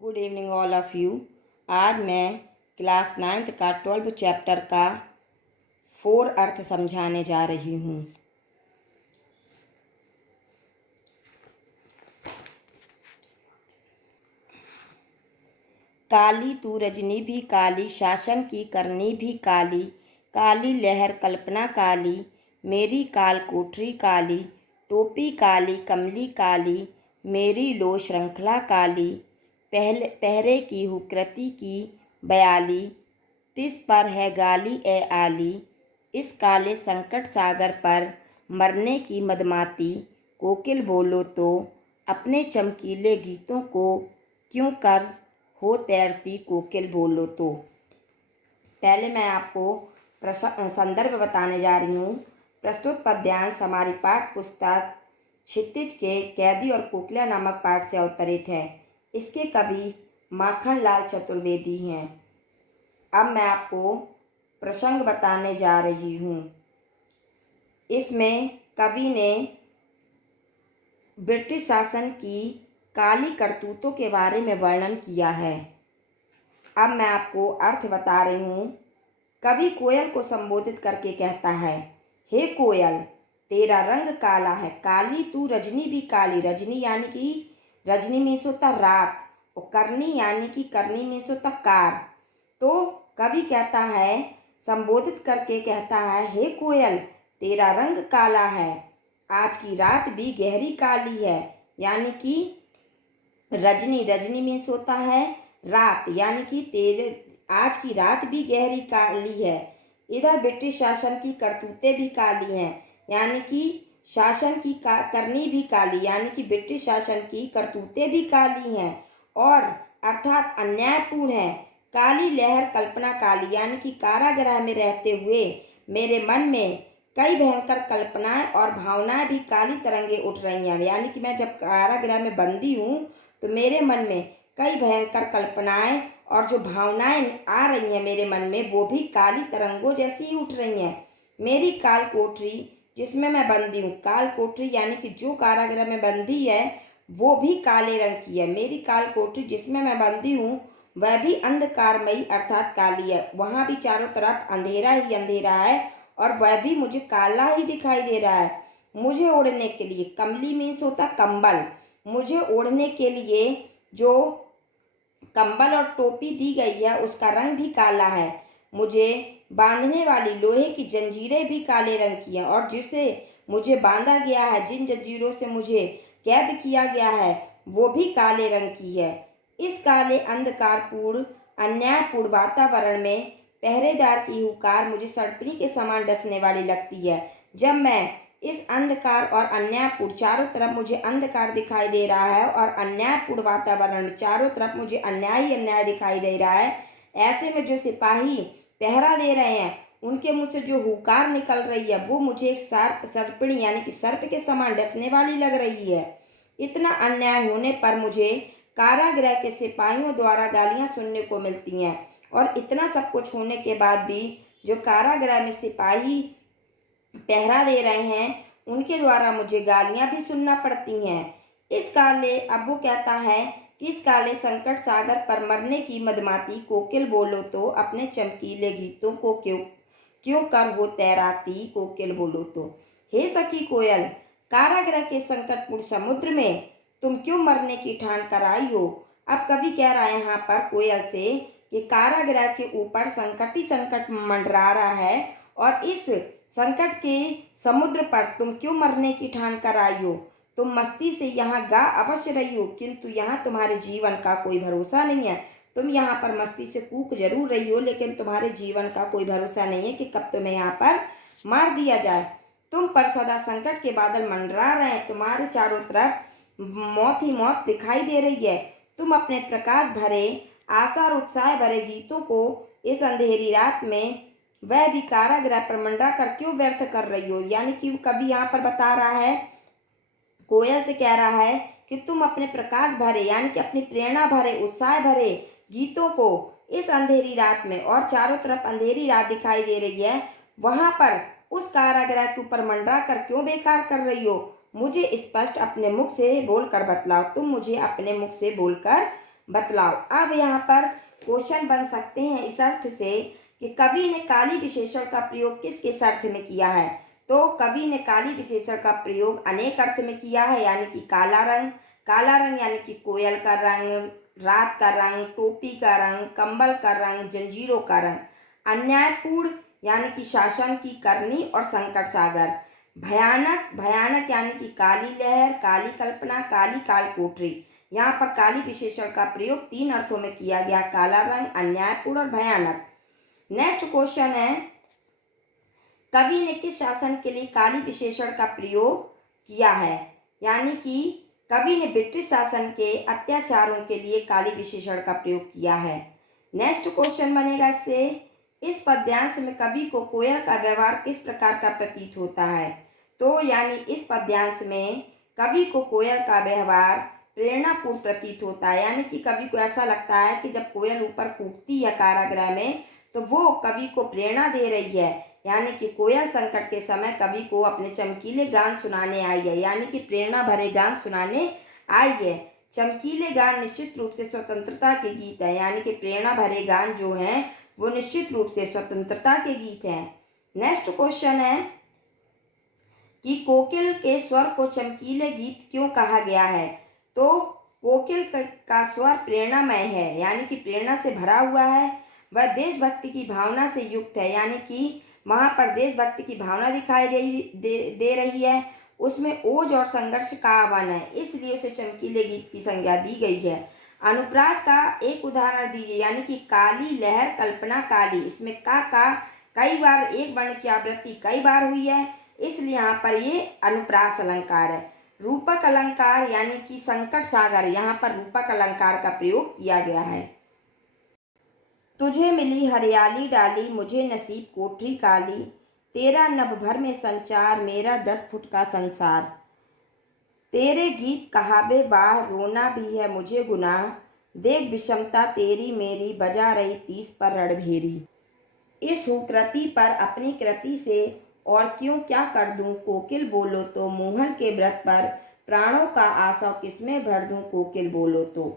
Good evening all of you. आज मैं class 9th का 12 चैप्टर का 4 अर्थ समझाने जा रही हूँ। काली तू रजनी भी काली, शासन की करनी भी काली, काली लहर कल्पना काली, मेरी काल कोठरी काली, टोपी काली कमली काली, मेरी लो श्रृंखला काली, पहरे की हुकृति की बयाली, तिस पर है गाली ए आली, इस काले संकट सागर पर मरने की मदमाती, कोकिल बोलो तो अपने चमकीले गीतों को क्यों कर हो तैरती, कोकिल बोलो तो। पहले मैं आपको संदर्भ बताने जा रही हूँ। प्रस्तुत पद्यांश हमारी पाठ्य पुस्तक क्षितिज के कैदी और कोकिला नामक पाठ से अवतरित है। इसके कवि माखनलाल चतुर्वेदी हैं। अब मैं आपको प्रसंग बताने जा रही हूँ। इसमें कवि ने ब्रिटिश शासन की काली करतूतों के बारे में वर्णन किया है। अब मैं आपको अर्थ बता रही हूँ। कवि कोयल को संबोधित करके कहता है, हे कोयल, तेरा रंग काला है, काली तू रजनी भी काली। रजनी यानी कि रजनी मीन्स होता रात, और करनी यानी कि करनी मीन्स होता कार। तो कवि कहता है, संबोधित करके कहता है, हे कोयल, तेरा रंग काला है, आज की रात भी गहरी काली है। यानी कि रजनी मीन्स होता है रात, यानी कि तेरे आज की रात भी गहरी काली है। इधर ब्रिटिश शासन की करतूतें भी काली हैं, यानी कि शासन की करनी भी काली, यानी कि ब्रिटिश शासन की करतूतें भी काली हैं और अर्थात अन्यायपूर्ण है। काली लहर कल्पना काली, यानी कि कारागृह में रहते हुए मेरे मन में कई भयंकर कल्पनाएं और भावनाएं भी काली तरंगे उठ रही हैं। यानी कि मैं जब कारागृह में बंदी हूँ तो मेरे मन में कई भयंकर कल्पनाएं और जो भावनाएं आ रही हैं मेरे मन में, वो भी काली तरंगों जैसी ही उठ रही हैं। मेरी काल कोठरी जिसमें मैं बंदी हूँ, काल कोठरी यानी कि जो कारागृह में बंदी है वो भी काले रंग की है। मेरी काल कोठरी जिसमें मैं बंदी हूँ वह भी अंधकारमयी अर्थात काली है। वहाँ भी चारों तरफ अंधेरा ही अंधेरा है और वह भी मुझे काला ही दिखाई दे रहा है। मुझे ओढ़ने के लिए, कमली मीन्स होता कंबल, मुझे ओढ़ने के लिए जो कंबल और टोपी दी गई है उसका रंग भी काला है। मुझे बांधने वाली लोहे की जंजीरें भी काले रंग की हैं और जिसे मुझे बांधा गया है, जिन जंजीरों से मुझे कैद किया गया है, वो भी काले रंग की है। इस काले अंधकारपूर्ण अन्यायपूर्ण वातावरण में पहरेदार की हुकार मुझे सड़पनी के समान डसने वाली लगती है। जब मैं इस अंधकार और अन्यायपूर्ण, चारों तरफ मुझे अंधकार दिखाई दे रहा है और अन्यायपूर्ण वातावरण में चारों तरफ मुझे अन्याय ही अन्याय दिखाई दे रहा है, ऐसे में जो सिपाही पहरा दे रहे हैं उनके मुंह से जो हुकार निकल रही है वो मुझे एक सर्पणी यानी कि सर्प के समान डसने वाली लग रही है। इतना अन्याय होने पर मुझे कारागृह के सिपाहियों द्वारा गालियां सुनने को मिलती हैं और इतना सब कुछ होने के बाद भी जो कारागृह में सिपाही पहरा दे रहे हैं उनके द्वारा मुझे गालियां भी सुनना पड़ती हैं। इस काले, अब वो कहता है कि इस काले संकट सागर पर मरने की मदमाती, कोकिल बोलो तो अपने चमकीले गीतों को क्यों क्यों कर हो तैराती, कोकिल बोलो तो। हे सखी कोयल, कारागृह के संकटपूर्ण समुद्र में तुम क्यों मरने की ठान कर आई हो। अब कवि कह रहा है यहाँ पर कोयल से कि कारागृह के ऊपर संकट ही संकट मंडरा रहा है और इस संकट के समुद्र पर तुम क्यों मरने की ठान कर आई हो। तुम मस्ती से यहाँ गा अवश्य रही हो, किंतु यहाँ तुम्हारे जीवन का कोई भरोसा नहीं है। तुम यहाँ पर मस्ती से कूक जरूर रही हो, लेकिन तुम्हारे जीवन का कोई भरोसा नहीं है कि कब तुम्हें यहाँ पर मार दिया जाए। तुम पर सदा संकट के बादल मंडरा रहे हैं, तुम्हारे चारों तरफ मौत ही मौत दिखाई दे रही है। तुम अपने प्रकाश भरे, आशा और उत्साह भरे गीतों को इस अंधेरी रात में वह भी कारागृह पर मंडरा कर क्यों व्यर्थ कर रही हो। यानी कि कवि यहाँ पर बता रहा है, कोयल से कह रहा है कि तुम अपने प्रकाश भरे यानी कि अपनी प्रेरणा भरे, उत्साह भरे गीतों को इस अंधेरी रात में, और चारों तरफ अंधेरी रात दिखाई दे रही है, वहां पर उस कारागृह के ऊपर मंडरा कर क्यों बेकार कर रही हो। मुझे स्पष्ट अपने मुख से बोलकर बतलाओ, तुम मुझे अपने मुख से बोलकर बतलाओ। अब यहाँ पर क्वेश्चन बन सकते हैं इस अर्थ से कि कवि ने काली विशेषण का प्रयोग किस किस अर्थ में किया है। तो कवि ने काली विशेषण का प्रयोग अनेक अर्थ में किया है, यानी कि काला रंग यानी कि कोयल का रंग, रात का रंग, टोपी का रंग, कंबल का रंग, जंजीरों का रंग। अन्यायपूर्ण यानी कि शासन की करनी और संकट सागर। भयानक यानी कि काली लहर, काली कल्पना, काली काल कोठरी। यहाँ पर काली विशेषण का प्रयोग 3 अर्थों में किया गया, काला रंग, अन्यायपूर्ण और भयानक। नेक्स्ट क्वेश्चन है, कवि ने किस शासन के लिए काली विशेषण का प्रयोग किया है। यानी कि कवि ने ब्रिटिश शासन के अत्याचारों के लिए काली विशेषण का प्रयोग किया है। नेक्स्ट क्वेश्चन बनेगा इससे, इस पद्यांश में कवि को कोयल का व्यवहार किस प्रकार का प्रतीत होता है। तो यानी इस पद्यांश में कवि को कोयल का व्यवहार प्रेरणापूर्ण प्रतीत होता है, यानी कि कवि को ऐसा लगता है कि जब कोयल ऊपर कूदती है कारागृह में तो वो कवि को प्रेरणा दे रही है, यानी कि कोयल संकट के समय कवि को अपने चमकीले गान सुनाने आई है, यानी कि प्रेरणा भरे गान सुनाने आई है। चमकीले गान निश्चित रूप से स्वतंत्रता के गीत है, यानी कि प्रेरणा भरे गान जो हैं वो निश्चित रूप से स्वतंत्रता के गीत हैं। नेक्स्ट क्वेश्चन है कि कोकिल के स्वर को चमकीले गीत क्यों कहा गया है। तो कोकिल का स्वर प्रेरणामय है, यानी कि प्रेरणा से भरा हुआ है। वह देशभक्ति की भावना से युक्त है, यानी कि वहाँ पर देशभक्ति की भावना दिखाई दे रही है। उसमें ओज और संघर्ष का आह्वान है, इसलिए उसे चमकीले गीत की संज्ञा दी गई है। अनुप्रास का एक उदाहरण दीजिए, यानी कि काली लहर, कल्पना, काली। इसमें का कई बार एक वर्ण की आवृत्ति कई बार हुई है, इसलिए यहाँ पर ये अनुप्रास अलंकार है। रूपक अलंकार यानी कि संकट सागर, यहाँ पर रूपक अलंकार का प्रयोग किया गया है। तुझे मिली हरियाली डाली, मुझे नसीब कोठरी काली, तेरा नभ भर में संचार, मेरा 10 फुट का संसार। तेरे गीत कहावे वाह, रोना भी है मुझे गुनाह, देख विषमता तेरी मेरी, बजा रही 30 पर रणभेरी। इस हुकृति पर अपनी कृति से और क्यों क्या कर दूं, कोकिल बोलो तो मोहन के व्रत पर प्राणों का आशा किसमें भर दूं, कोकिल बोलो तो।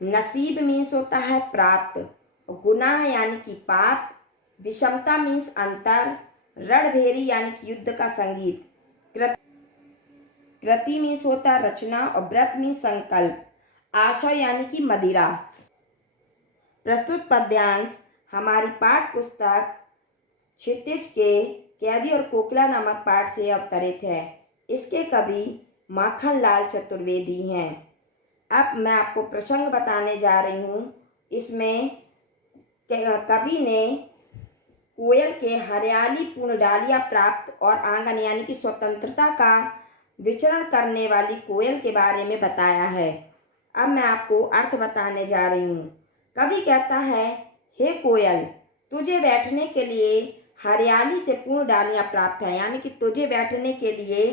नसीब मीन्स होता है प्राप्त, गुनाह यानी कि पाप, विषमता मीन्स अंतर, रणभेरी यानी कि युद्ध का संगीत, कृति मीन्स होता है रचना और व्रत मीन्स संकल्प, आशा यानी कि मदिरा। प्रस्तुत पद्यांश हमारी पाठ पुस्तक क्षितिज के कैदी और कोकिला नामक पाठ से अवतरित है। इसके कवि माखनलाल चतुर्वेदी हैं। अब मैं आपको प्रसंग बताने जा रही हूँ। इसमें कवि ने कोयल के हरियाली पूर्ण डालियाँ प्राप्त और आंगन यानी कि स्वतंत्रता का विचरण करने वाली कोयल के बारे में बताया है। अब मैं आपको अर्थ बताने जा रही हूँ। कवि कहता है, हे कोयल, तुझे बैठने के लिए हरियाली से पूर्ण डालियाँ प्राप्त है, यानी कि तुझे बैठने के लिए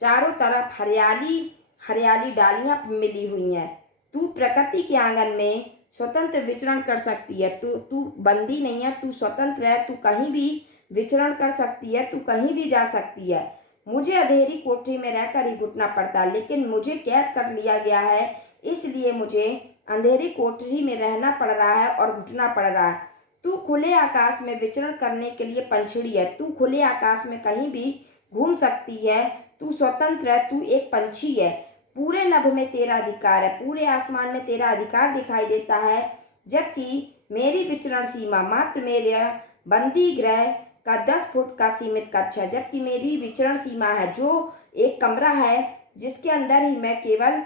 चारों तरफ हरियाली डालियाँ मिली हुई हैं। तू प्रकृति के आंगन में स्वतंत्र विचरण कर सकती है। तू बंदी नहीं है, तू स्वतंत्र है, तू कहीं भी विचरण कर सकती है, तू कहीं भी जा सकती है। मुझे अंधेरी कोठरी में रहकर ही घुटना पड़ता, लेकिन मुझे कैद कर लिया गया है, इसलिए मुझे अंधेरी कोठरी में रहना पड़ रहा है और घुटना पड़ रहा है। तू खुले आकाश में विचरण करने के लिए पंछड़ी है, तू खुले आकाश में कहीं भी घूम सकती है, तू स्वतंत्र है, तू एक पंछी है। पूरे नभ में तेरा अधिकार है, पूरे आसमान में तेरा अधिकार दिखाई देता है, जबकि मेरी विचरण सीमा मात्र मेरे बंदी गृह का 10 फुट का सीमित कक्ष है, जबकि मेरी विचरण सीमा है जो एक कमरा है जिसके अंदर ही मैं केवल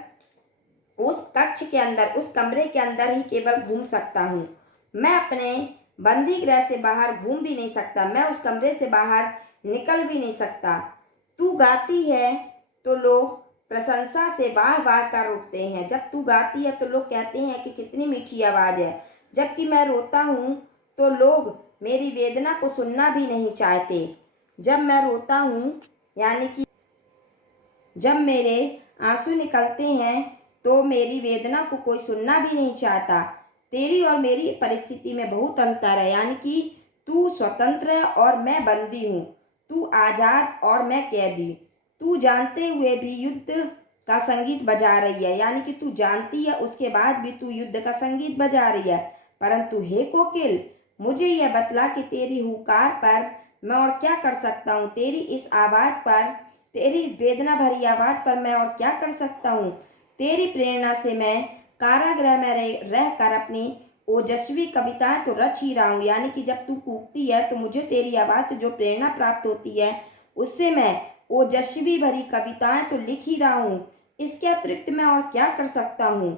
उस कक्ष के अंदर, उस कमरे के अंदर ही केवल घूम सकता हूँ। मैं अपने बंदी गृह से बाहर घूम भी नहीं सकता, मैं उस कमरे से बाहर निकल भी नहीं सकता। तू गाती है तो लोग प्रशंसा से वाह वाह कर उठते हैं। जब तू गाती है तो लोग कहते हैं कि कितनी मीठी आवाज़ है, जबकि मैं रोता हूँ तो लोग मेरी वेदना को सुनना भी नहीं चाहते। जब मैं रोता हूँ यानी कि जब मेरे आंसू निकलते हैं तो मेरी वेदना को कोई सुनना भी नहीं चाहता। तेरी और मेरी परिस्थिति में बहुत अंतर है, यानी कि तू स्वतंत्र है और मैं बंदी हूँ, तू आज़ाद और मैं कैदी। तू जानते हुए भी युद्ध का संगीत बजा रही है, यानी कि तू जानती है उसके बाद भी तू युद्ध का संगीत बजा रही है। परंतु हे कोकिल, मुझे यह बतला कि तेरी हुकार पर मैं और क्या कर सकता हूँ, तेरी इस आवाज़ पर, तेरी इस वेदना भरी आवाज़ पर मैं और क्या कर सकता हूँ। तेरी प्रेरणा से मैं कारागृह में रह कर अपनी ओजस्वी कविताएं तो रच ही रहा हूँ, यानी कि जब तू कूकती है तो मुझे तेरी आवाज़ से जो प्रेरणा प्राप्त होती है उससे मैं ओजस्वी भरी कविताएं तो लिख ही रहा हूँ। इसके अतिरिक्त मैं और क्या कर सकता हूँ।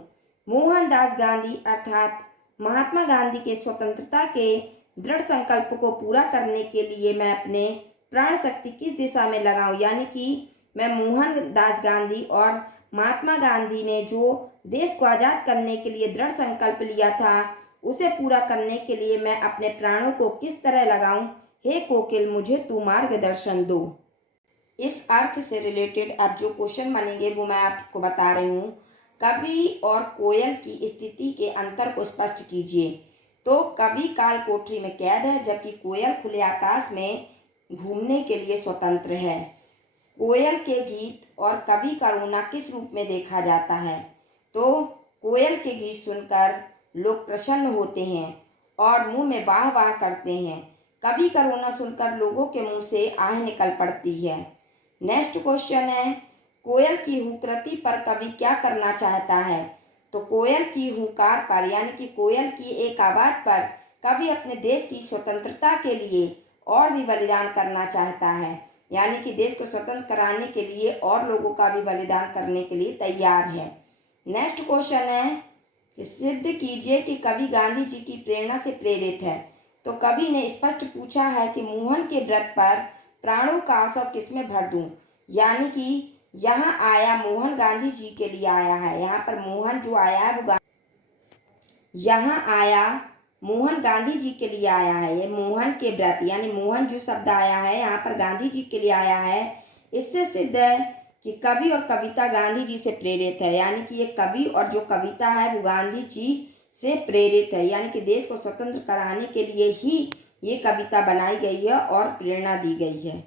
मोहनदास गांधी अर्थात महात्मा गांधी के स्वतंत्रता के दृढ़ संकल्प को पूरा करने के लिए मैं अपने प्राण शक्ति किस दिशा में लगाऊं, यानी कि मैं मोहनदास गांधी और महात्मा गांधी ने जो देश को आज़ाद करने के लिए दृढ़ संकल्प लिया था उसे पूरा करने के लिए मैं अपने प्राणों को किस तरह लगाऊं। हे कोकिल, मुझे तू मार्गदर्शन दो। इस अर्थ से रिलेटेड अब जो क्वेश्चन बनेंगे वो मैं आपको बता रही हूँ। कवि और कोयल की स्थिति के अंतर को स्पष्ट कीजिए। तो कवि काल कोठरी में कैद है, जबकि कोयल खुले आकाश में घूमने के लिए स्वतंत्र है। कोयल के गीत और कवि का रोना किस रूप में देखा जाता है। तो कोयल के गीत सुनकर लोग प्रसन्न होते हैं और मुंह में वाह वाह करते हैं। कवि का रोना सुनकर लोगों के मुंह से आह निकल पड़ती है। नेक्स्ट क्वेश्चन है, कोयल की हुंकृति पर कवि क्या करना चाहता है। तो कोयल की हुंकार पर, यानी कि कोयल की एक आवाज़ पर कवि अपने देश की स्वतंत्रता के लिए और भी बलिदान करना चाहता है, यानी कि देश को स्वतंत्र कराने के लिए और लोगों का भी बलिदान करने के लिए तैयार है। नेक्स्ट क्वेश्चन है कि सिद्ध कीजिए कि कवि गांधी जी की प्रेरणा से प्रेरित है। तो कवि ने स्पष्ट पूछा है कि मोहन के व्रत पर प्राणों का आंसू किसमें भर दूं, यानी कि यहाँ आया मोहन गांधी जी के लिए आया है। यहाँ पर मोहन जो आया है वो यहाँ आया मोहन गांधी जी के लिए आया है। ये मोहन के व्रत, यानी मोहन जो शब्द आया है यहाँ पर गांधी जी के लिए आया है। इससे सिद्ध है कि कवि और कविता गांधी जी से प्रेरित है, यानी कि ये कवि और जो कविता है वो गांधी जी से प्रेरित है, यानी कि देश को स्वतंत्र कराने के लिए ही ये कविता बनाई गई है और प्रेरणा दी गई है।